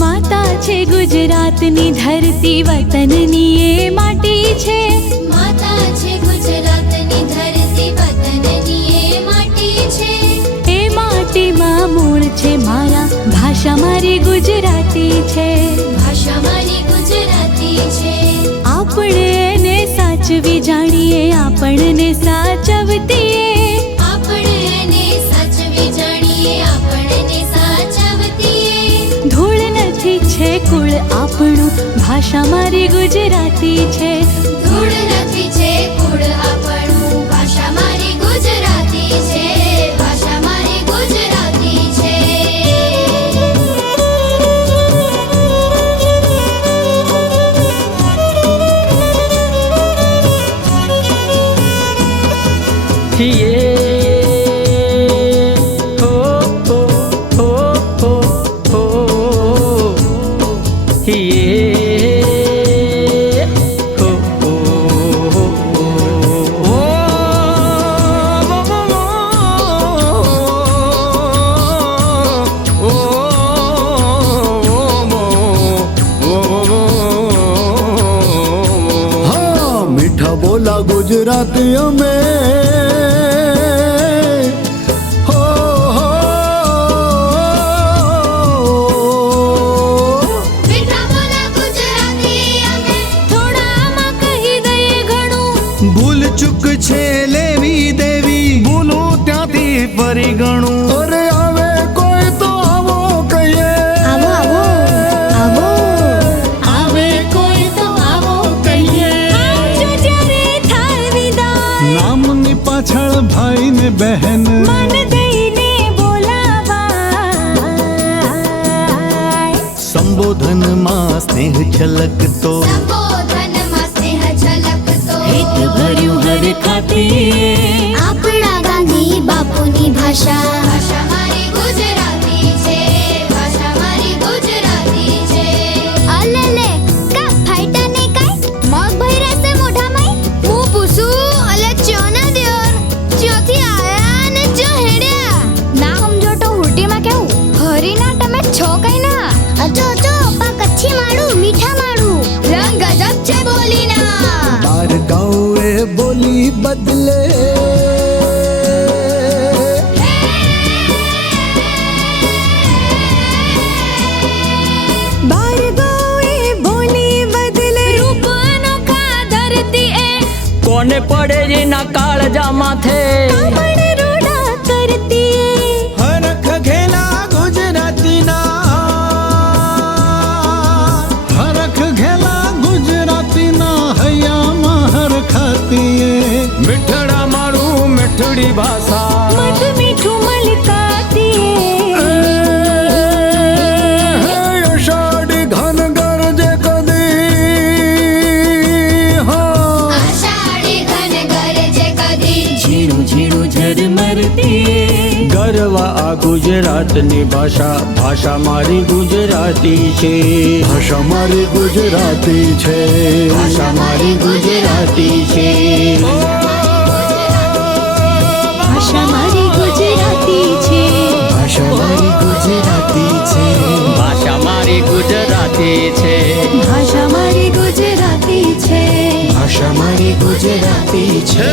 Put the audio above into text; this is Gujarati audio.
माता छे गुजरातनी धरती वतननी ए माटी छे। माता छे गुजरातनी धरती वतननी ए माटी छे। ए माटी मां मूळ छे मारा भाषा मारी गुजराती छे। भाषा मारी गुजराती छे। આપણે એને સાચવી જાણીએ આપણને સાચવતીએ। આપણે એને સાચવી જાણીએ આપણને સાચવતીએ। ધૂળ નથી છે કુળ આપણું ભાષા મારી ગુજરાતી છે। ધૂળ નથી છે કુળ આપણું ભાષા મારી ગુજરાતી છે। ભાષા મારી ગુજરાતી છે। मीठा बोला गुजराती में भूल चूक छे लेवी देवी भूलो त्याथी फरी गणू। अरे आवे कोई तो आवो कहिए। આવો આવો આવો आवे कोई तो आवो कहिए। આવજો જ્યારે થાય વિદાય। नामनी पाछळ भाई ने बहन મન દઈને બોલાવાય। संबोधन मां स्नेह झलकतो સંબોધનમાં સ્નેહ ઝલકતો। હેત ભર્યું હર ખાતીએ। આપણા ગાંધી બાપુની ભાષા ભાષા મારી ગુજરાતી છે। ભાષા મારી ગુજરાતી છે। અલલે કા ફાઈટા ને કાઈ મગ ભઈરા સે મોઢામાં હું પૂછું અલે ચોના દિયોર ચોથી આયા ને જો હેડ્યા ના સમજો તો ઉલટીમાં કેવું હરીના તમે છો કઈ ના અચો અચો પા કચ્છી માડું મીઠા માડું રંગ ગજબ છે બોલીના। बार गाँवे बोली बदले બાર ગાવે બોલી બદલે રૂપ અનોખા ધરતી એ। કોને પડે એના કાળજા માથે કામણ રોડા કરતી એ। हरख घेला गुजराती ना हरख घेला गुजराती ना हैया महर खाती मिठड़ा मारू मिठड़ी भाषा મધ મીઠું મલકાતી એ। अषाढ़ी घन गरजे कदी हाँ આષાઢી ઘન ગરજે કદી ઝીણું ઝીણું ઝરમરતી એ। ગરવા આ ગુજરાતની ભાષા ભાષા મારી ગુજરાતી છે। भाषा मारी गुजराती छे ભાષા મારી ગુજરાતી છે। ભાષા મારી ગુજરાતી છે। भाषा मारी गुजराती छे ભાષા મારી ગુજરાતી છે। ભાષા મારી ગુજરાતી છે। भाषा मारी गुजराती छे।